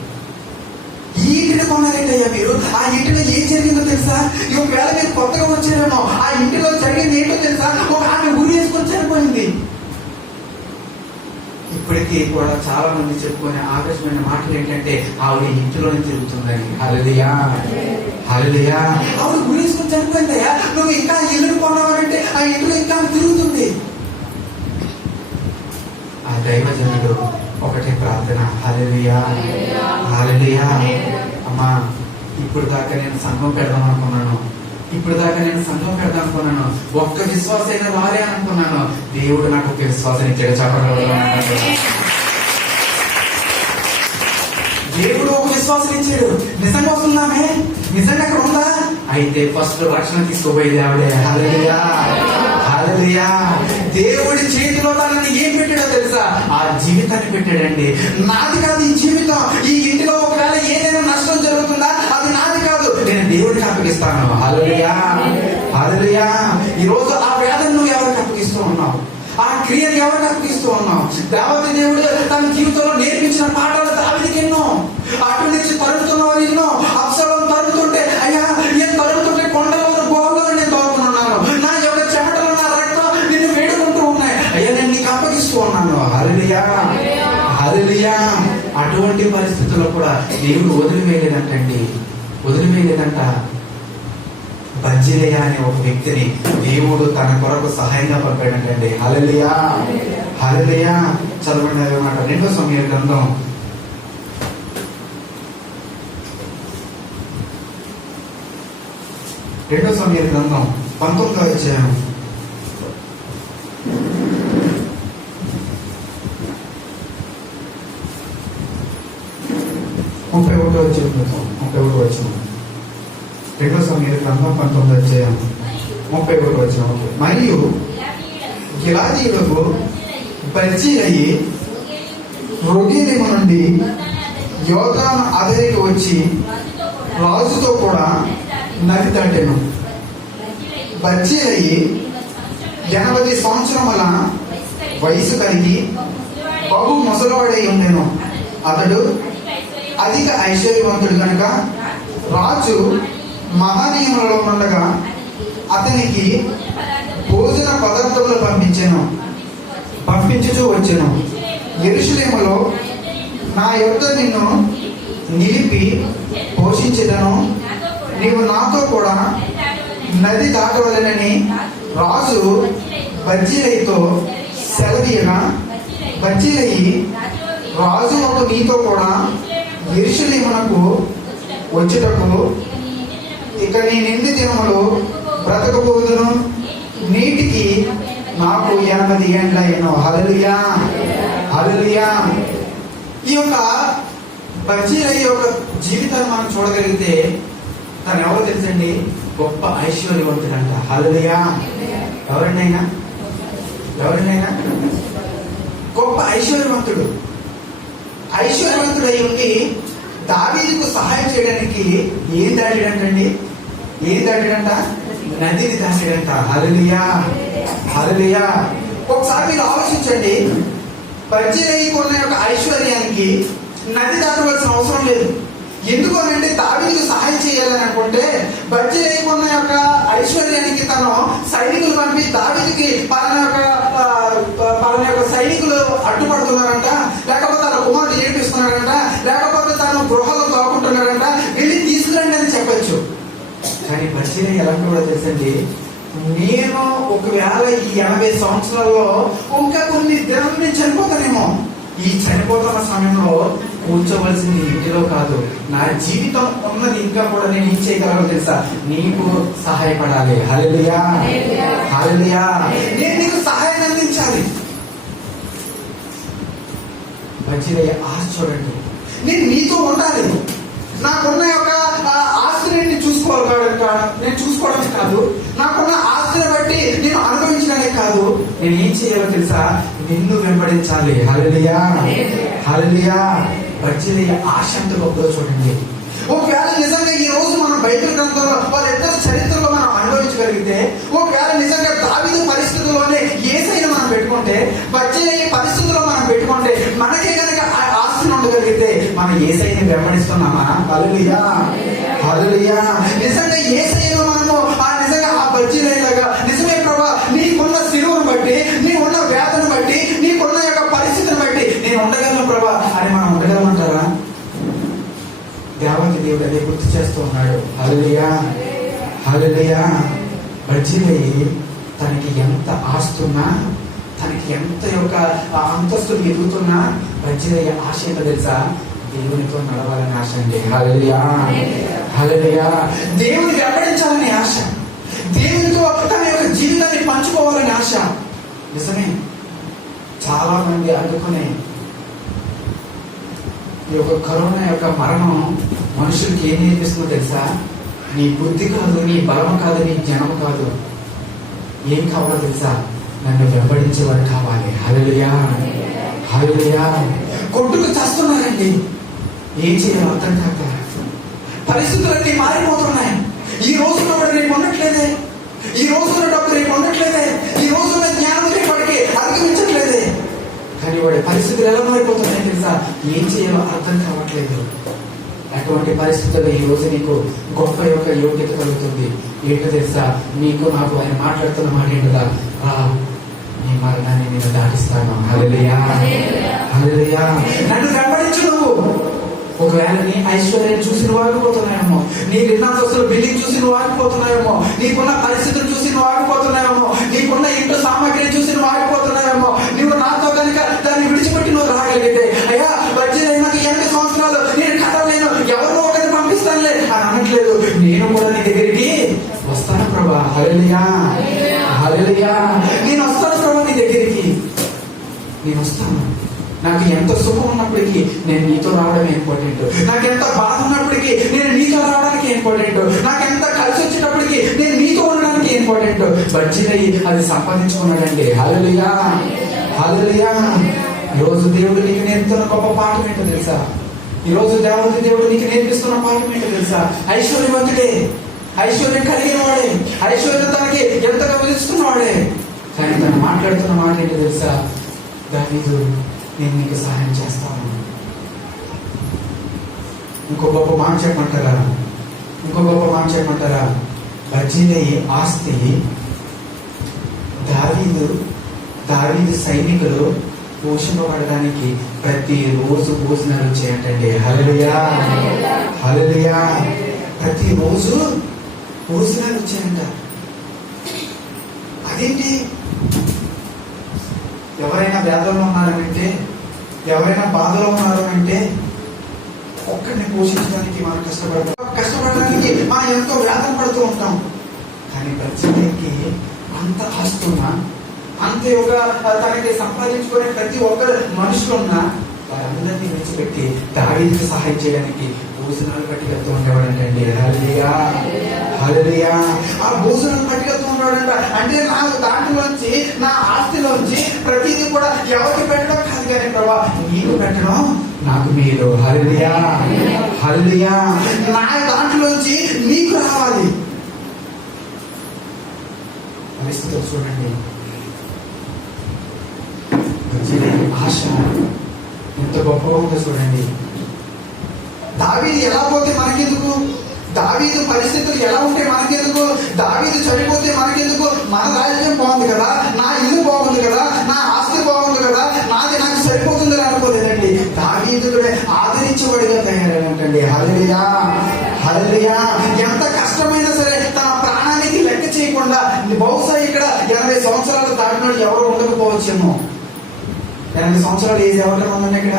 ఈ ఇంటిని కొన్నారేంటయ్యా మీరు? ఆ ఇంటిలో ఏం జరిగిందో తెలుసా? ఒకవేళ మీరు కొత్తగా వచ్చారేమో, ఆ ఇంటిలో జరిగింది ఏంటో తెలుసా? ఒక ఆమె ఉరి వేసుకొని చనిపోయింది. ఇప్పటికీ కూడా చాలా మంది చెప్పుకునే ఆకర్షమైన మాటలు ఏంటంటే ఆవిడ ఇంటిలోనే తిరుగుతుందని. హల్లెలూయా, హల్లెలూయా. ఆవిడ ఉరి వేసుకొని చనిపోయిందయ్యా, నువ్వు ఇంకా ఇల్లుని కొన్నావంటే ఆ ఇంటిలో ఇంకా తిరుగుతుంది. ఆ దైవజనుడు ఒకటే ప్రార్థన, హల్లెలూయా, హల్లెలూయా. అమ్మా, ఇప్పుడు దాకా నేను సంఘం పెడదాం అనుకున్నాను, ఒక్క విశ్వాసైనా రాలే అనుకున్నాను. దేవుడు నాకు ఒక విశ్వాసం ఇచ్చాడు. చెప్పడం దేవుడు ఒక విశ్వాసం ఇచ్చాడు. నిజంగా వస్తున్నామే? నిజంగా అక్కడ ఉందా? అయితే ఫస్ట్ రక్షణ తీసుకుపోయేది ఆవిడే. హల్లెలూయా, హల్లెలూయా. దేవుడి చేతిలో తనని ఏం పెట్టాడో తెలుసా? ఆ జీవితాన్ని పెట్టాడండి. నాది కాదు ఈ జీవితం. ఈ ఇంటిలో ఒకవేళ ఏదైనా నష్టం జరుగుతుందా, అది నాది కాదు, నేను దేవుడికి అప్పగిస్తాను. హల్లెలూయా, హల్లెలూయా. ఈ రోజు ఆ వేదన నువ్వు ఎవరికి అప్పగిస్తూ ఉన్నావు? ఆ క్రియను ఎవరికి అప్పగిస్తూ ఉన్నావు? దేవత దేవుడు తన జీవితంలో నేర్పించిన పాఠాలు దావీదుకి ఎన్నో. అటు నుంచి తరుగుతున్న వారు ఎన్నో. అబ్షాలోం తరుగుతుంటే, అయ్యా నేను తరుగుతుంటే కొండలో గోడలో నేను తోడుకున్నాను, నా యొక్క చెమటలు నా రక్తం నిన్ను వేడుకుంటూ ఉన్నాయి, అయ్యా నేను నీకు అప్పగిస్తూ ఉన్నాను. హల్లెలూయా, హల్లెలూయా. అటువంటి పరిస్థితుల్లో కూడా దేవుడు వదిలివేయలేదంట. బర్జిల్లయి అనే ఒక వ్యక్తిని దేవుడు తన కొరకు సహాయంగా పంపాడంటండి. హల్లెలూయా, హల్లెలూయా. చదవండి అన్నమాట. 2 సమూయేలు గ్రంథం 19వ అధ్యాయం 31వ వచనం. 2 సమూయేలు గ్రంథం 19వ అధ్యాయం 31వ వచనం. మరియు గిలాదీయులకు బర్జిల్లయి రొగెలీము నుండి యోర్దాను అదరికి వచ్చి రాజుతో కూడా నది దాటెను. బర్జిల్లయి 80 సంవత్సరముల వయసు కలిగి బహు ముసలివాడై ఉండెను. అతడు అధిక ఐశ్వర్యవంతుడు కనుక రాజు మహనీయులలో ఉండగా అతనికి భోజన పదార్థములు పంపించుచూ వచ్చెను. యెరూషలేములో నా యొద్ద నిన్ను నిలిపి పోషించెదను, నీవు నాతో కూడా నది దాటవలెనని రాజు బర్జిల్లయితో సెలవీయగా, బర్జిల్లయి రాజు నీతో కూడా యెరూషలేమునకు వచ్చుటకు ఇక నీ నిండు దినములు బ్రతకబోదును, నీటికి నాకు 80 ఏండ్లయ్యను. హల్లెలూయా, హల్లెలూయా. ఈ యొక్క బర్జిల్లయి యొక్క జీవితాన్ని మనం చూడగలిగితే తను ఎవరో తెలుసండి? గొప్ప ఐశ్వర్యవంతుడంట. హల్లెలూయా. ఎవరినైనా గొప్ప ఐశ్వర్యవంతుడై ఉండి దావీదుకు సహాయం చేయడానికి ఏం దాటాడంట? నదిని దాటాడంట. హల్లెలూయా, హల్లెలూయా. ఒకసారి మీరు ఆలోచించండి. బర్జిల్లయికి ఉన్న యొక్క ఐశ్వర్యానికి నది దాటవలసిన అవసరం లేదు. ఎందుకు అంటే దావీదుకు సహాయం చేయాలని అనుకుంటే బర్జిల్లయికి ఉన్న యొక్క ఐశ్వర్యానికి తను సైనికులు పంపి దావీదుకి పలానా యొక్క సైనికులు అడ్డుపడుతున్నారంట, లేకపోతే తన కుమారుడు ఏడిపిస్తున్నాడంట, లేకపోతే తను గృహలో దాక్కుంటున్నాడంట, వెళ్ళి తీసుకురండి అని చెప్పచ్చు. కానీ బర్జిల్లయి ఎలాంటి కూడా తెలుసండి, నేను ఒకవేళ ఈ 80 సంవత్సరాల్లో ఇంకా కొన్ని దినాలు నేను చనిపోతానేమో, ఈ చనిపోతున్న సమయంలో కూర్చోవలసింది ఇంటిలో కాదు, నా జీవితం ఉన్నది ఇంకా కూడా నేను ఏం చేయగలను తెలుసా? నీకు సహాయపడాలి. హల్లెలూయా, హల్లెలూయా. నేను నీకు సహాయాన్ని అందించాలి. బర్జిల్లయి ఆశ చూడండి, నేను నీతో ఉండాలి, నాకున్న యొక్క ఆస్తిని నేను చూసుకోవడానికి కాదు, నాకున్న ఆస్తిని బట్టి నేను అనుభవించడానికి కాదు, నేను ఏం చేయాలో తెలుసా? నిన్ను వెంబడించాలి. హల్లెలూయా, హల్లెలూయా. బర్జిలయ్య ఆశ ఎంత గొప్పదో చూడండి. ఒకవేళ నిజంగా ఈ రోజు మనం బైబిల్ గ్రంథంలో వాళ్ళిద్దరు చరిత్రలో మనం అనుభవించగలిగితే, ఒకవేళ నిజంగా దావీదు పరిస్థితుల్లోనే యేసయ్యను మనం పెట్టుకుంటే, బర్జిలయ్య పరిస్థితుల్లో మనం పెట్టుకుంటే, మనకే కనుక ఆ ఆస్తిని ఉండగలిగితే మనం యేసయ్యని వెంబడిస్తున్నామా? హల్లెలూయా, హల్లెలూయా. నిజంగా యేసయ్యను మనము నిజంగా ఆ బర్జిలయ్యలాగా, నిజమే ప్రభా నీకున్న సిలువను బట్టి, నీకున్న వేదను బట్టి, నీకున్న యొక్క పరిస్థితిని బట్టి నేను ఉండగలను ప్రభా అని మనం ఉండగలమంటారా? దేవతి దేవుడు అదే గుర్తు చేస్తూ ఉన్నాడు. హల్లెలూయా, హల్లెలూయా. బర్జిలయ్య తనకి ఎంత ఆస్తున్నా, తనకి ఎంత యొక్క అంతస్తులు ఎదుగుతున్నా, బర్జిలయ్య ఆశ ఏంటో తెలుసా? దేవునితో నడవాలని ఆశ అండి. హల్లెలూయా, హల్లెలూయా. దేవుని వెంబడించాలని ఆశ, దేవునితో తన యొక్క జీవితాన్ని పంచుకోవాలని ఆశ. నిజమే, చాలా మంది అందుకునే ఈ యొక్క కరోనా యొక్క మరణం మనుషులకి ఏం నేర్పిస్తుందో తెలుసా? నీ బుద్ధి కాదు, నీ బలం కాదు, నీ జ్ఞానం కాదు, ఏం కావాలో తెలుసా? నన్ను వెంబడించేవాడు కావాలి. హల్లెలూయా, హల్లెలూయా. కొట్టుకు చేస్తున్నారండి, ఏం చేయాలో అర్థం కాక పరిస్థితులన్నీ మారిపోతున్నాయి. ఈ రోజున వాడు రేపు ఉండట్లేదే, ఈ రోజున డబ్బు రేపు ఉండట్లేదే, ఈ రోజున జ్ఞానం రేపటికి అధిగమించట్లేదే. కానీ వాడి పరిస్థితులు ఎలా మారిపోతున్నాయి తెలుసా? ఏం చేయాలో అర్థం కావట్లేదు. అటువంటి పరిస్థితుల్లో ఈ రోజు నీకు గొప్ప యొక్క యోగ్యత కలుగుతుంది. ఏంటో తెలుసా? నీకు నాకు ఆయన మాట్లాడుతున్న మాట ఏంటదా? నీ మరణాన్ని నేను దాటిస్తాను. హల్లెలూయా, హల్లెలూయా. నన్ను వెంబడించు నువ్వు. ఒకవేళ నీ ఐశ్వర్యం చూసి నువ్వు ఆగిపోతున్నాయేమో, నీ రినాసస్సుల బిల్డింగ్ చూసి నువ్వు ఆగిపోతున్నాయేమో, నీకున్న పరిస్థితులు చూసి నువ్వు ఆగిపోతున్నాయేమో, నీకున్న ఇంట్లో సామాగ్రిని చూసి నువ్వు ఆగిపోతున్నాయేమో, నువ్వు నాతో కనుక దాన్ని విడిచిపెట్టి నువ్వు రాగలిగితే, అయ్యా బడ్జెట్ నాకు 8 సంవత్సరాలు నేను కట్టలేను, ఎవరో ఒకరిని పంపిస్తానులే అని అనట్లేదు. నేను కూడా నీ దగ్గరికి వస్తాను ప్రభా. హల్లెలూయా, హల్లెలూయా. నేను వస్తాను ప్రభా నీ దగ్గరికి, నేను వస్తాను. నాకు ఎంత సుఖం ఉన్నప్పటికీ నేను నీతో రావడమే ఇంపార్టెంట్, నాకు ఎంత బాధ ఉన్నప్పటికీ నేను నీతో రావడానికి ఇంపార్టెంట్, నాకు ఎంత కలిసి వచ్చేటప్పటికి నేను నీతో ఉండడానికి ఇంపార్టెంట్. బడ్జెట్ అది సంపాదించుకున్నాడండి. హల్లెలూయా, హల్లెలూయా. ఈరోజు దేవుడు నీకు నేర్పుతున్న గొప్ప పాఠం ఏంటో తెలుసా? ఈరోజు దేవుడు నీకు నేర్పిస్తున్న పాఠం ఏంటో తెలుసా? ఐశ్వర్యవంతుడే, ఐశ్వర్యం కలిగిన వాడే, ఐశ్వర్యం తనకి ఎంతగా పిలుస్తున్నవాడే. కానీ తను మాట్లాడుతున్న మాట ఏంటో తెలుసా? దావీదు, నేను నీకు సహాయం చేస్తాను. ఇంకో గొప్ప మాట చెప్పమంటారా? ఇంకో గొప్ప మాట చెప్పమంటారా? బర్జిలయ్య ఆస్తి దావీదు సైనికులు పోషింపబడడానికి ప్రతిరోజు భోజనాలు వచ్చాయంటండి. హల్లెలూయా, హల్లెలూయా. ప్రతిరోజు భోజనాలు వచ్చాయంట. అదేంటి? ఎవరైనా వ్యాధుల్లో ఉన్నారంటే, ఎవరైనా బాధలో ఉన్నారంటే ఒక్కడిని పోషించడానికి మనం కష్టపడడానికి మనం ఎంతో వేదన పడుతూ ఉంటాం. కానీ ప్రజలకి అంత ఆస్తున్నా, అంత ఒక తనకి సంపాదించుకునే ప్రతి ఒక్క మనుషులున్నా వారందరినీ విడిచిపెట్టి దావీదుకి సహాయం చేయడానికి భోజనాలు పట్టుకెళ్తూ ఉండేవాడంటండి. హల్లెలూయా, హల్లెలూయా. ఆ భోజనాలు పట్టుకెళ్తూ ఉండేవాడంట. అంటే నాకు దాంట్లోంచి, నా ఆస్తిలోంచి ప్రతిదీ కూడా ఎవరికి పెట్టడం కాదు, కానీ ప్రభా నీకు పెట్టడం నాకు మీరు. హల్లెలూయా, హల్లెలూయా. నా దాంట్లోంచి నీకు రావాలి. పరిస్థితులు చూడండి, ఆశ ఎంత గొప్పగా ఉందో చూడండి. దావీదు ఎలా పోతే మనకెందుకు? దావీదు పరిస్థితులు ఎలా ఉంటే మనకెందుకు? దావీదు చనిపోతే మనకెందుకు? మన రాజ్యం బాగుంది కదా, నా ఇల్లు బాగుంది కదా, నా ఆస్తి బాగుంది కదా, నాది నాకు సరిపోతుంది అనుకోలేదండి. దావీదుడే ఆదరించబడిగా తయారైనట్టండి. హల్లెలూయా, హల్లెలూయా. ఎంత కష్టమైనా సరే తన ప్రాణానికి లెక్క చేయకుండా, బహుశా ఇక్కడ 80 సంవత్సరాలు దాటిన ఎవరు ఉండకపోవచ్చేమో. 80 సంవత్సరాలు ఏజ్ ఎవరికైనా ఉందండి ఇక్కడ?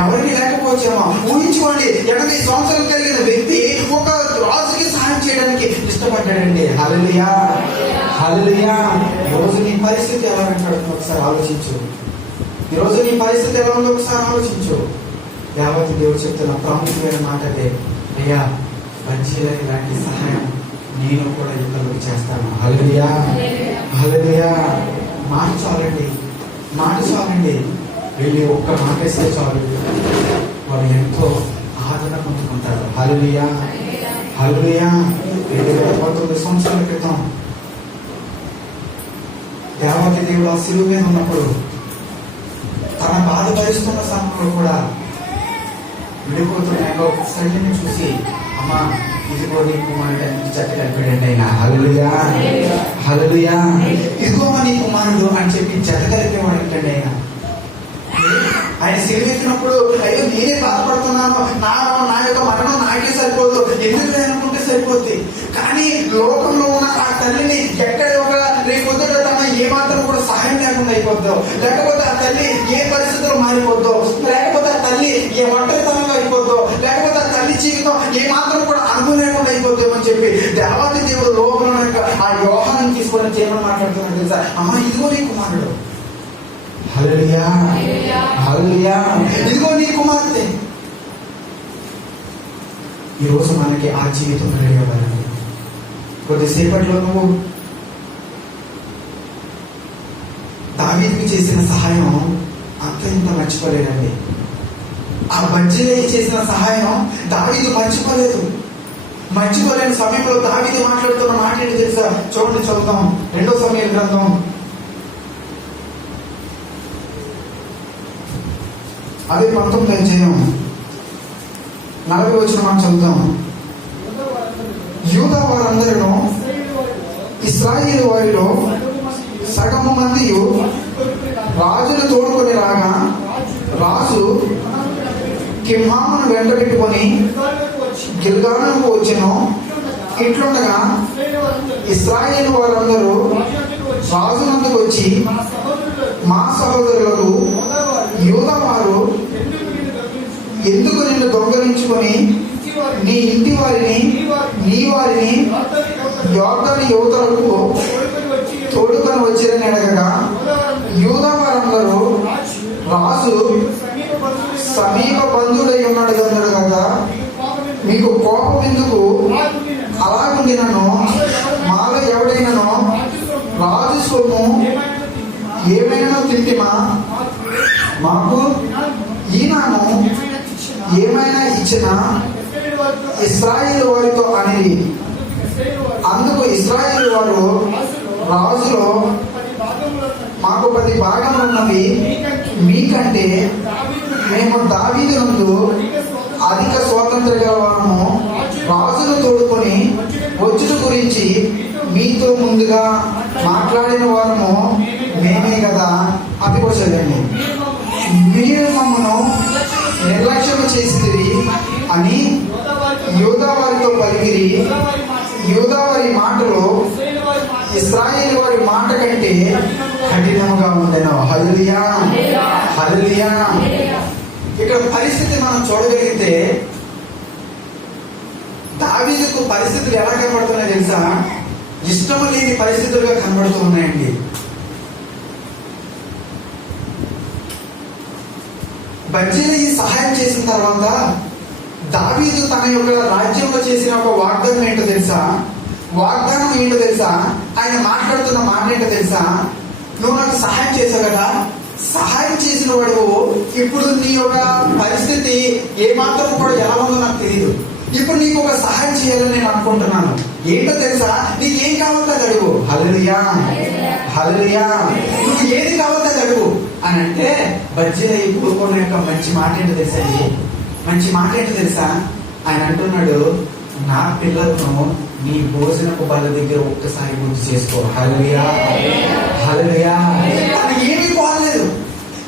ఎవరికి లేకపోవచ్చేమో. ఊహించుకోండి, 80 సంవత్సరాలు కలిగిన వ్యక్తి ఒక రాజుకి సహాయం చేయడానికి ఇష్టపడ్డాడండి. హల్లెలూయా, హల్లెలూయా. ఈరోజు నీ పరిస్థితి ఎలా వెంటాడుతుందో ఒకసారి ఆలోచించు. ఈరోజు నీ పరిస్థితి ఎలా ఉందో ఒకసారి ఆలోచించు. యావత్ దేవుడు చెప్తున్న ప్రాముఖ్యమైన మాట అదే. అయ్యా బర్జిలయ్య లాంటి సహాయం నేను కూడా ఇతరులకు చేస్తాను. హల్లెలూయా, హల్లెలూయా. మాట చాలండి, మాట చాలండి. వెళ్ళి ఒక్క మాట వేస్తే చాలు. వారు ఎంతో ఆదరణ పొందుకుంటారు. హల్లెలూయా, హల్లెలూయా. 2019 సంవత్సరాల క్రితం దేవాది దేవుడు ఆ శిలువ మీద ఉన్నప్పుడు తన బాధపరుస్తున్న సమయంలో కూడా విడిపోతున్న ఒక తల్లిని చూసి, అమ్మా ఇదిగో నీ కుమారుడు అని జట్టు కలిపాడండి ఆయన. హల్లెలూయా, హల్లెలూయా. ఇదిగో నీ కుమారుడు అని చెప్పి జత కలిపేవాడు ఏంటండి ఆయన. ఆయన సిలువెక్కినప్పుడు అయ్యో నేనే బాధపడుతున్నాను, నా యొక్క మరణం నాకే సరిపోదు, ఎందుకు అనుకుంటే సరిపోద్ది. కానీ లోకంలో ఉన్న ఆ తల్లిని ఎక్కడ ఒక రేపొద్దుట తన ఏమాత్రం కూడా సహాయం లేకుండా అయిపోద్దో, లేకపోతే ఆ తల్లి ఏ పరిస్థితుల్లో మారిపోద్దో, లేకపోతే ఆ తల్లి ఏ ఒంటరితనంగా అయిపోద్దో, లేకపోతే ఆ తల్లి జీవితం ఏమాత్రం కూడా అనుభవం లేకుండా అయిపోద్దాం అని చెప్పి దేవాది దేవుడు లోకంలో ఆ యోహాన్ని తీసుకొని చేయమని మాట్లాడుతున్నాడు తెలుసా. అమ్మ ఇదిగో నీ కుమారుడు. హల్లెలూయా, హల్లెలూయా. ఇదిగో నీ కుమార్తె. ఈరోజు మనకి ఆ జీవితం రెడీ అవ్వాలండి. కొద్దిసేపట్లో నువ్వు దావీదుకి చేసిన సహాయం అంత ఇంత మర్చిపోలేదండి. ఆ బర్జిల్లయి చేసిన సహాయం దావీదు మర్చిపోలేదు. మర్చిపోలేని సమయంలో దావీదు మాట్లాడుతున్న మాట ఏంటి తెలుసా? చూడండి, చదువుతాం 2 సమూయేలు గ్రంథం 19వ అధ్యాయం 40వ వచనం మనం చదువుతాం. యూదా వారందరూ ఇశ్రాయేలు వారిలో సగము మంది రాజును తోడుకొని రాగా రాజు కిమ్హామును వెంట పెట్టుకొని గిల్గాలుకు వచ్చెను. ఇట్లుండగా ఇశ్రాయేలు వారందరూ రాజునందుకు వచ్చి, మా సహోదరులకు యూదా వారు ఎందుకు నిన్ను దొంగలించుకొని నీ ఇంటి వారిని నీ వారిని యోర్దాను యువతలకు తోడుకొని వచ్చిరని అడగగా, యూదా వారందరూ రాజు సమీప బంధువుడై ఉన్నాడు కదా, మీకు కోపం ఎందుకు? అలాగుండినను మాలో ఎవడైనానో రాజు సొమ్ము ఏమైనా తింటిమా, మాకు ఈనాను ఏమైనా ఇచ్చినా ఇశ్రాయేలు వారితో అనేది. అందుకు ఇశ్రాయేలు వారు రాజులో మాకు 10 భాగములు ఉన్నవి, మీకంటే మేము దావీదు నందు అధిక స్వాతంత్ర గలవారము. రాజును తోడుకొని వచ్చుట గురించి మీతో ముందుగా మాట్లాడిన వారము మేమే కదా. అది కూడా చదివండి. మీరు మమ్మను నిర్లక్ష్యం చేసిరి అని యూదా వారితో పలికిరి. యూదా వారి మాటలు ఇశ్రాయేలు వారి మాట కంటే కఠినముగా ఉండెను. హల్లెలూయా, హల్లెలూయా. ఇక్కడ పరిస్థితి మనం చూడగలిగితే దావీదుకు పరిస్థితులు ఎలా కనబడుతున్నాయో తెలుసా? ఇష్టం లేని పరిస్థితులుగా కనబడుతూ ఉన్నాయండి. బర్జిల్లయి సహాయం చేసిన తర్వాత దావీదు తన యొక్క రాజ్యంలో చేసిన ఒక వాగ్దానం ఏంటో తెలుసా? వాగ్దానం ఏంటో తెలుసా? ఆయన మాట్లాడుతున్న మాట ఏంటో తెలుసా? నువ్వు నాకు సహాయం చేసావు కదా, సహాయం చేసిన వాడు ఇప్పుడు నీ యొక్క పరిస్థితి ఏమాత్రం కూడా ఎలా ఉందో నాకు తెలియదు. ఇప్పుడు నీకు ఒక సహాయం చేయాలని నేను అనుకుంటున్నాను. ఏంటో తెలుసా? నీకు ఏం కావాలో అది అడుగు. హల్లెలూయా, హల్లెలూయా. నువ్వు ఏది కావాలో అది అడుగు అని అంటే బర్జిల్లయి కోరుకున్న యొక్క మంచి మాట ఏంటో తెలుసా? మంచి మాట ఏంటో తెలుసా? ఆయన అంటున్నాడు, నా పిల్లలను నీ భోజనపు బల్ల దగ్గర ఒక్కసారి గుర్తు చేసుకో. హల్లెలూయా, హల్లెలూయా. తను ఏమీ కోరలేదు,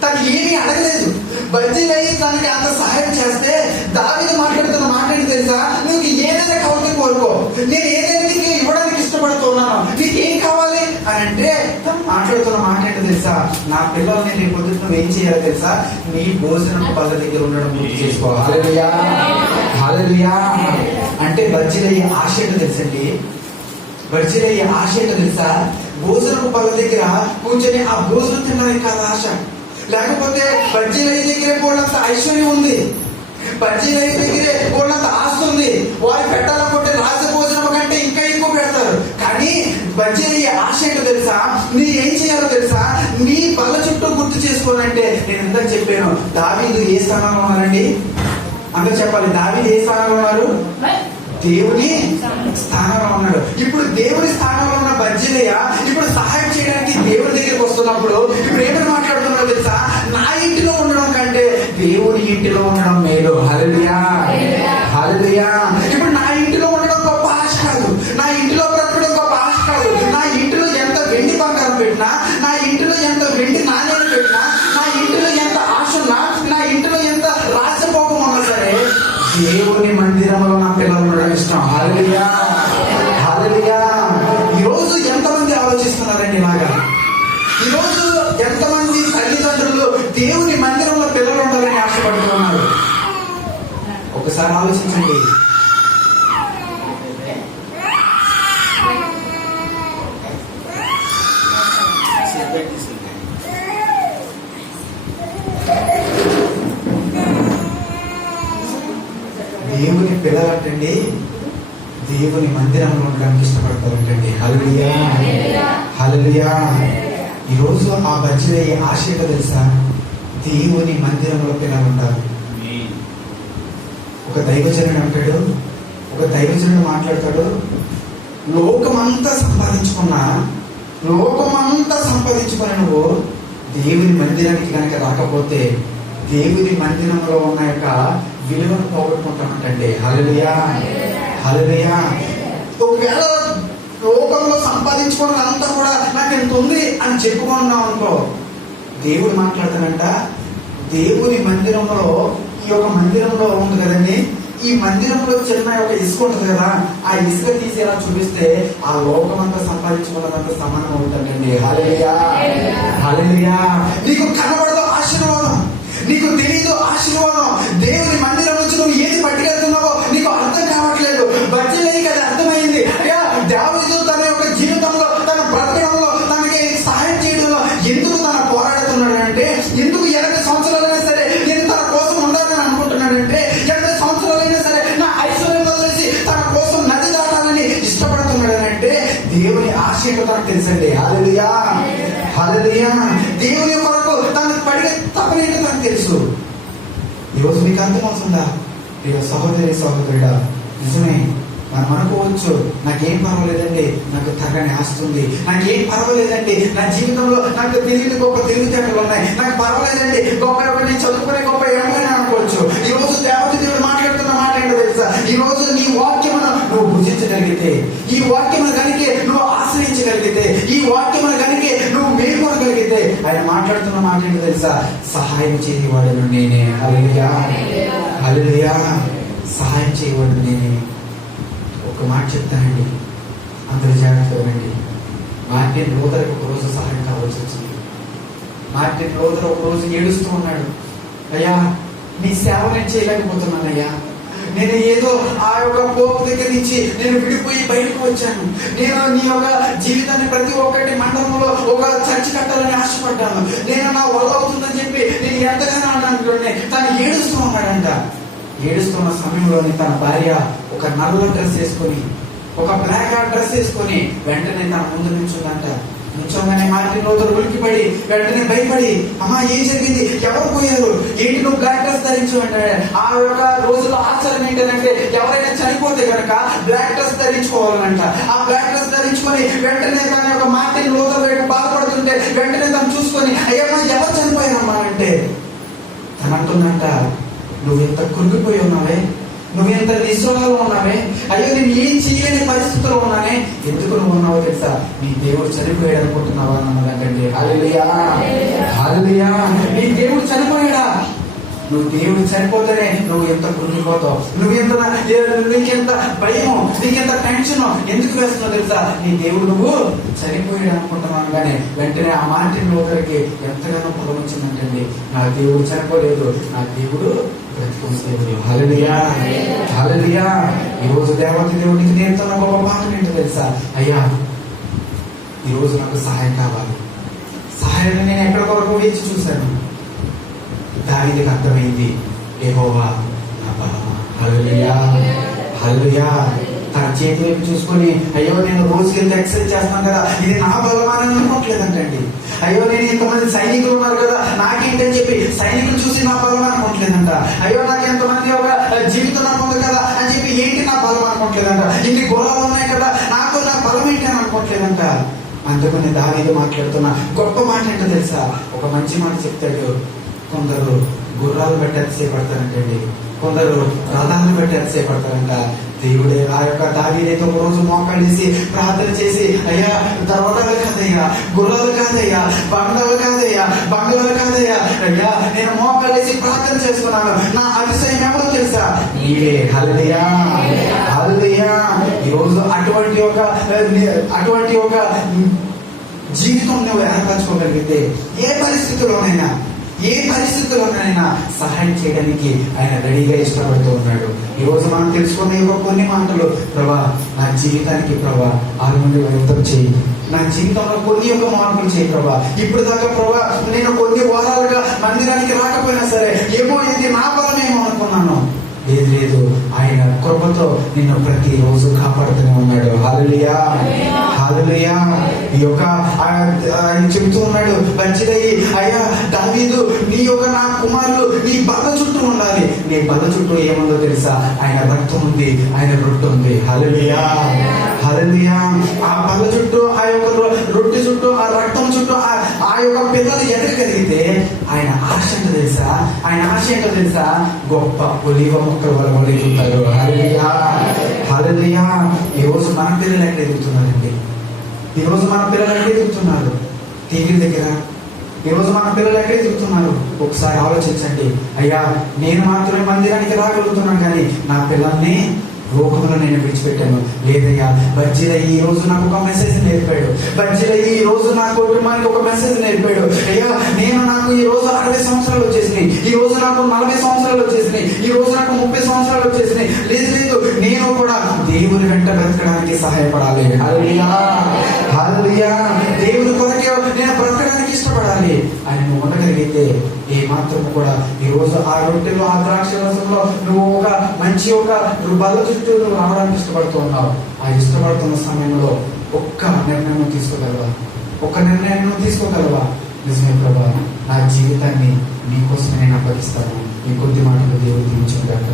తను ఏమీ అడగలేదు. బర్జిల్లయి తనకి అంత సహాయం చేస్తే దావీదు మాట్లాడుతున్న మాట ఏంటి తెలుసా? నువ్వు ఏదైనా కావాలని కోరుకో, నేను ఏదైనా నీకు ఇవ్వడానికి ఇష్టపడుతున్నాను, నీకు ఏం కావాలి అని అంటే తను మాట్లాడుతున్న మాట ఏంటో తెలుసా? నా పిల్లల్ని రేపు పొద్దున నువ్వు ఏం చేయాలో తెలుసా? నీ భోజనం బల్ల దగ్గర ఉండడం గుర్తు చేసుకో. హల్లెలూయా, హల్లెలూయా. అంటే బర్జిల్లయి ఆశ ఏంటో తెలుసండి? బర్జిల్లయి ఆశ ఏంటో తెలుసా? భోజనం బల్ల దగ్గర కూర్చొని ఆ భోజనం తినడానికి కాదు ఆశ. లేకపోతే బర్జిల్లయి దగ్గరే పోలంత ఐశ్వర్యం ఉంది, బర్జిల్లయి దగ్గరే పోలంత ఆస్తి ఉంది. వారు పెట్టాలనుకుంటే రాజభోజనం కంటే ఇంకా ఎక్కువ పెడతారు. కానీ బర్జిల్లయి ఆశ ఏంటో తెలుసా? నీ ఏం చేయాలో తెలుసా? నీ బల్ల చుట్టూ గుర్తు చేసుకో. చేసుకోనంటే, నేను ఇందాక చెప్పాను, దావీదు ఏ స్థానంలో ఉన్నారండి? అందరూ చెప్పాలి. దావీదు ఏ స్థానంలో ఉన్నారు? దేవుని స్థానంలో ఉన్నాడు. ఇప్పుడు దేవుని స్థానంలో ఉన్న బర్జిలయ్య ఇప్పుడు సహాయం చేయడానికి దేవుని దగ్గరికి వస్తున్నప్పుడు ఇప్పుడు ఏమని మాట్లాడుతున్నారో తెలుసా? నా ఇంటిలో ఉండడం కంటే దేవుని ఇంటిలో ఉండడం మేలు. హల్లెలూయా, హల్లెలూయా. ఇప్పుడు నా ఇంటిలో ఉండడం గొప్ప ఆశ కాదు, నా ఇంటిలో బ్రతకడం గొప్ప ఆశ కాదు. నా ఇంటిలో ఎంత వెండి బంగారం పెట్టినా, నా ఇంటిలో ఎంత వెండి నాణ్యాలు పెట్టినా, నా ఇంటిలో ఎంత ఆశ ఉన్నా, నా ఇంటిలో ఎంత రాజభోగం ఉన్నా సరే, దేవుని మందిరంలో నా పిల్లలు ఉండడం ఇష్టం. హల్లెలూయా, హల్లెలూయా. ఈరోజు ఎంతమంది ఆలోచిస్తున్నారండి ఇలాగా? ఈరోజు ఎంతమంది తల్లిదండ్రులు దేవుని మందిరంలో పిల్లలు ఉండాలని ఆశపడుతున్నారు? ఒకసారి ఆలోచించండి. దేవుని పిల్లలంటండి దేవుని మందిరంలో ఉండడానికి ఇష్టపడతారంటండి. హల్లెలూయా, హల్లెలూయా. ఈరోజు ఆ బర్జిలయ్య ఆశ ఏంటో తెలుసా? దేవుని మందిరంలో పిల్లలు ఉంటారు. ఒక దైవజనుడు అంటాడు, ఒక దైవజనుడు మాట్లాడతాడు, లోకమంతా సంపాదించుకున్నా నువ్వు దేవుని మందిరానికి కనుక రాకపోతే దేవుని మందిరంలో ఉన్న యొక్క విలువను పోగొట్టుకుంటామంటండి. హల్లెలూయా, హల్లెలూయా. ఒకవేళ లోకంలో సంపాదించుకున్నదంతా కూడా నాకు ఎంత ఉంది అని చెప్పుకున్నాం అనుకో, దేవుడు మాట్లాడతానంట, దేవుని మందిరంలో ఈ యొక్క మందిరంలో ఉంది కదండి, ఈ మందిరంలో చిన్న ఒక ఇసుక ఉంటుంది కదా, ఆ ఇసుక తీసి ఎలా చూపిస్తే ఆ లోకమంతా సంపాదించుకున్నదంతా సమానం అవుతుందండి. హల్లెలూయా, హల్లెలూయా. నీకు కనబడదు ఆశీర్వాదం, నీకు తెలియదు ఆశీర్వాదం. దేవుని మందిరం నుంచి నువ్వు ఏది పట్టుకెళ్తున్నావో నీకు అర్థం కావట్లేదు. బర్జిలయ్యకి అది అర్థమైంది. అయ్యా, దావీదు తన యొక్క జీవితంలో, తన బ్రతకడంలో, తనకి సహాయం చేయడంలో ఎందుకు తన పోరాడుతున్నాడు అంటే, ఎందుకు 80 సంవత్సరాలైనా సరే నేను తన కోసం ఉండాలని అనుకుంటున్నాడంటే, 80 సంవత్సరాలైనా సరే నా ఐశ్వర్యం వదిలేసి తన కోసం నది దాటాలని ఇష్టపడుతున్నాడనంటే దేవుని ఆశయం తనకు తెలుసండి. హల్లెలూయా, హల్లెలూయా. దేవుని కొరకు తనకు పడిన తప్పనేంటో తనకు తెలుసు. ఈరోజు మీకు అర్థం అవుతుందా? సహోదరి సహోదరుడా, నిజమే మనం అనుకోవచ్చు, నాకేం పర్వాలేదండి, నాకు తగ్గని ఆస్తుంది, నాకేం పర్వాలేదండి, నా జీవితంలో నాకు తెలియని గొప్ప తెలివితేటలు ఉన్నాయి, నాకు పర్వాలేదండి, గొప్ప నేను చదువుకునే గొప్ప ఏమైనా అనుకోవచ్చు. ఈ రోజు దేవుడు మాట్లాడుతున్న మాట ఏంటో తెలుసా? ఈ రోజు నీ వాక్యమును నువ్వు భుజించగలిగితే, ఈ వాక్యమును కనుక నువ్వు ఆశ్రయించగలిగితే, ఈ వాక్యమును కనుక నువ్వు మేల్కొనగలిగితే, ఆయన మాట్లాడుతున్న మాట ఏంటో తెలుసా? సహాయం చేయవాడను నేనే. హల్లెలూయా, హల్లెలూయా. సహాయం చేయవాడను నేనే. ఒక మాట చెప్తానండి, అందరూ జాగ్రత్తగానండి. మార్టిన్ లూథర్కి ఒక రోజు సహాయం కావాల్సి వచ్చింది. మార్టిన్ లూథర్ ఒక రోజు ఏడుస్తూ ఉన్నాడు, అయ్యా నీ సేవ నేను చేయలేకపోతున్నానయ్యా, నేను ఏదో ఆ యొక్క పోపు దగ్గర నుంచి నేను విడిపోయి బయటకు వచ్చాను, నేను నీ యొక్క జీవితాన్ని ప్రతి ఒక్కటి మండలంలో ఒక చర్చి కట్టాలని ఆశపడ్డాను, నేను నా వల్ల అవుతుందని చెప్పి నేను ఎంతగానో అన్నాను. తను ఏడుస్తూ ఉన్నాడంట. ఏడుస్తున్న సమయంలోని తన భార్య ఒక నల్ల డ్రెస్ వేసుకొని, ఒక బ్లాక్ డ్రెస్ వేసుకొని వెంటనే తన ముందు నుంచుందంట. నుంచోగానే మార్టిన్ లూథర్ ఉలికిపడి వెంటనే భయపడి, అమ్మా ఏం జరిగింది, ఎవరు పోయారు, ఏంటి నువ్వు బ్లాక్ డ్రెస్ ధరించు అంటాడు. ఆ యొక్క రోజుల్లో ఆచారం ఏంటంటే ఎవరైనా చనిపోతే కనుక బ్లాక్ డ్రెస్ ధరించుకోవాలంట. ఆ బ్లాక్ డ్రెస్ ధరించుకొని వెంటనే తన యొక్క మార్టిన్ లూథర్ వైపు బాధపడుతుంటే వెంటనే తను చూసుకొని, అయ్యమ్మా ఎవరు చనిపోయారమ్మా అంటే తను అంటుందంట, నువ్వు ఎంత కృంగిపోయి ఉన్నావే, నువ్వు ఎంత నిస్సహాయంగా ఉన్నావే, అయ్యో నేను ఏం చేయలేని పరిస్థితుల్లో ఉన్నానే, ఎందుకు నువ్వు ఉన్నావో తెలుసా? నీ దేవుడు చనిపోయాడు అనుకుంటున్నావా అన్నదండి. హల్లెలూయా, హల్లెలూయా. నీ దేవుడు చనిపోయాడా? నువ్వు దేవుడు చనిపోతేనే నువ్వు ఎంత కృంగిపోతావు, నీకెంత భయమో, నీకెంత టెన్షన్ ఎందుకు వేస్తున్నావు తెలుసా? నీ దేవుడు నువ్వు చనిపోయాడు అనుకుంటున్నాను. కానీ వెంటనే ఆ మార్టిన్ లూథర్కి ఎంతగానో పొలం వచ్చిందంటండి, నా దేవుడు చనిపోలేదు, నా దేవుడు బ్రతికున్న దేవుడు. హల్లెలూయా, హల్లెలూయా. ఈరోజు దేవత దేవుడికి నేర్చుకున్న గొప్ప పాఠం ఏంటో తెలుసా? అయ్యా ఈరోజు నాకు సహాయం కావాలి. సహాయాన్ని నేను ఎక్కడి వరకు వేచి చూశాను. దావీదుకి అర్థమైంది, యెహోవా నా బలమా. హల్లెలూయా, హల్లెలూయా. తన చేతి వైపు చూసుకొని, అయ్యో నేను రోజుకి ఎంత ఎక్సర్సైజ్ చేస్తాను కదా, ఇది నా బలమానని అనుకోవట్లేదంటండి. అయ్యో నేను ఇంతమంది సైనికులు ఉన్నారు కదా, నాకేంటని చెప్పి సైనికులు చూసి నా బలం అనుకోవట్లేదంట. అయ్యో నాకు ఎంతమంది ఒక జీవితం నాకు ఉంది కదా అని చెప్పి ఏంటి నా బలం అనుకోవట్లేదంట. ఇన్ని గుర్రాలు ఉన్నాయి కదా, నాకు నా బలం ఏంటి అని అనుకోవట్లేదంట. అందుకని దావీదు మాట్లాడుతున్న గొప్ప మాట ఏంటో తెలుసా? ఒక మంచి మాట చెప్తాడు. కొందరు గుర్రాలు బట్టి అతిశయపడతారంటండి, కొందరు రథాలను బట్టి అతిశయపడతారంట. దేవుడే ఆ యొక్క దావీదైతే ఒక రోజు మోకాళ్ళేసి ప్రార్థన చేసి, అయ్యా దర్వాటాలు కాదయ్యా, గుర్రాలు కాదయ్యా, బంగ్లాలు కాదయ్యా, బంగ్లాలు కాదయ్యా, అయ్యా నేను మోకాళ్ళేసి ప్రార్థన చేసుకున్నాను, నా అతిశయం ఎవరో తెలుసా? నీవే. హల్లెలూయా, హల్లెలూయా. ఈరోజు అటువంటి ఒక జీవితం నువ్వు ఏర్పరచుకోగలిగితే ఏ పరిస్థితుల్లోనైనా సహాయం చేయడానికి ఆయన రెడీగా ఇష్టపడుతూ ఉన్నాడు. ఈ రోజు మనం తెలుసుకునే కొన్ని మాటలు, ప్రభా నా జీవితానికి ప్రభా 6 చేయి, నా జీవితంలో కొన్ని మార్పులు చేయి ప్రభా. ఇప్పుడు దాకా ప్రభా నేను కొన్ని వారాలుగా మందిరానికి రాకపోయినా సరే, ఏమో ఇది నా బలమేమో అనుకున్నాను. లేదు, ఆయన కృపతో నిన్ను ప్రతిరోజు కాపాడుతూనే ఉన్నాడు. హల్లెలూయా, హల్లెలూయా. ఈ యొక్క ఆయన చెబుతూ ఉన్నాడు, మంచిదయ్యి అయ్యా దావీదు, నీ యొక్క నా కుమారులు నీ బల్ల చుట్టూ ఉండాలి. నీ బల్ల చుట్టూ ఏముందో తెలుసా? ఆయన రక్తం ఉంది, ఆయన రొట్టె ఉంది. హల్లెలూయా, హల్లెలూయా. ఆ బల్ల చుట్టూ, ఆ యొక్క రొట్టె చుట్టూ, ఆ రక్తం చుట్టూ ఆ యొక్క పిల్లలు ఎదగలిగితే ఆయన ఆశ ఏంటో తెలుసా? గొప్ప ఒలీవ మొక్కలు వాళ్ళు ఎదుగుతారు. హల్లెలూయా, హల్లెలూయా. ఈ రోజు మన పిల్లలు ఎక్కడ ఎదుగుతున్నారండి? ఈ రోజు మన పిల్లలు ఎక్కడ ఎదుగుతున్నారు? టీవీ దగ్గర. ఈ రోజు మన పిల్లలు ఎక్కడ ఎదుగుతున్నారు? ఒకసారి ఆలోచించండి. అయ్యా నేను మాత్రమే మందిరానికి రాగలుగుతున్నాను, కానీ నా పిల్లల్ని లోకంలో నేను విడిచిపెట్టాను. లేదయ్యా, బజ్జీలయ్యి ఈ రోజు నాకు ఒక మెసేజ్ నేర్పాడు. బజ్జీలయ్యి ఈ రోజు నా కుటుంబానికి ఒక మెసేజ్ నేర్పాడు. అయ్యా నాకు ఈ రోజు 60 సంవత్సరాలు వచ్చేసినాయి, ఈ రోజు నాకు 40 సంవత్సరాలు వచ్చేసినాయి, ఈ రోజు నాకు 30 సంవత్సరాలు వచ్చేసినాయి. లేదు, నేను కూడా దేవుని వెంట బ్రతకడానికి సహాయపడాలి. హల్లెలూయా, హల్లెలూయా. దేవుని కొరకే నేను బ్రతకడానికి ఇష్టపడాలి అని నువ్వు ఉండగలిగితే, ఏ మాత్రం కూడా ఈ రోజు ఆ రొట్టెలో, ఆ ద్రాక్ష రసంలో నువ్వు ఒక మంచి ఒక బల్ల చుట్టూ నువ్వు రావడానికి ఇష్టపడుతూ ఉన్నావు. ఆ ఇష్టపడుతున్న సమయంలో ఒక్క నిర్ణయం తీసుకోగలవా? నిజమే ప్రభా, నా జీవితాన్ని నీకోసం నేను అప్పగిస్తాను. ఈ కొద్ది మాటలు దేవుడు దీవించుగాక.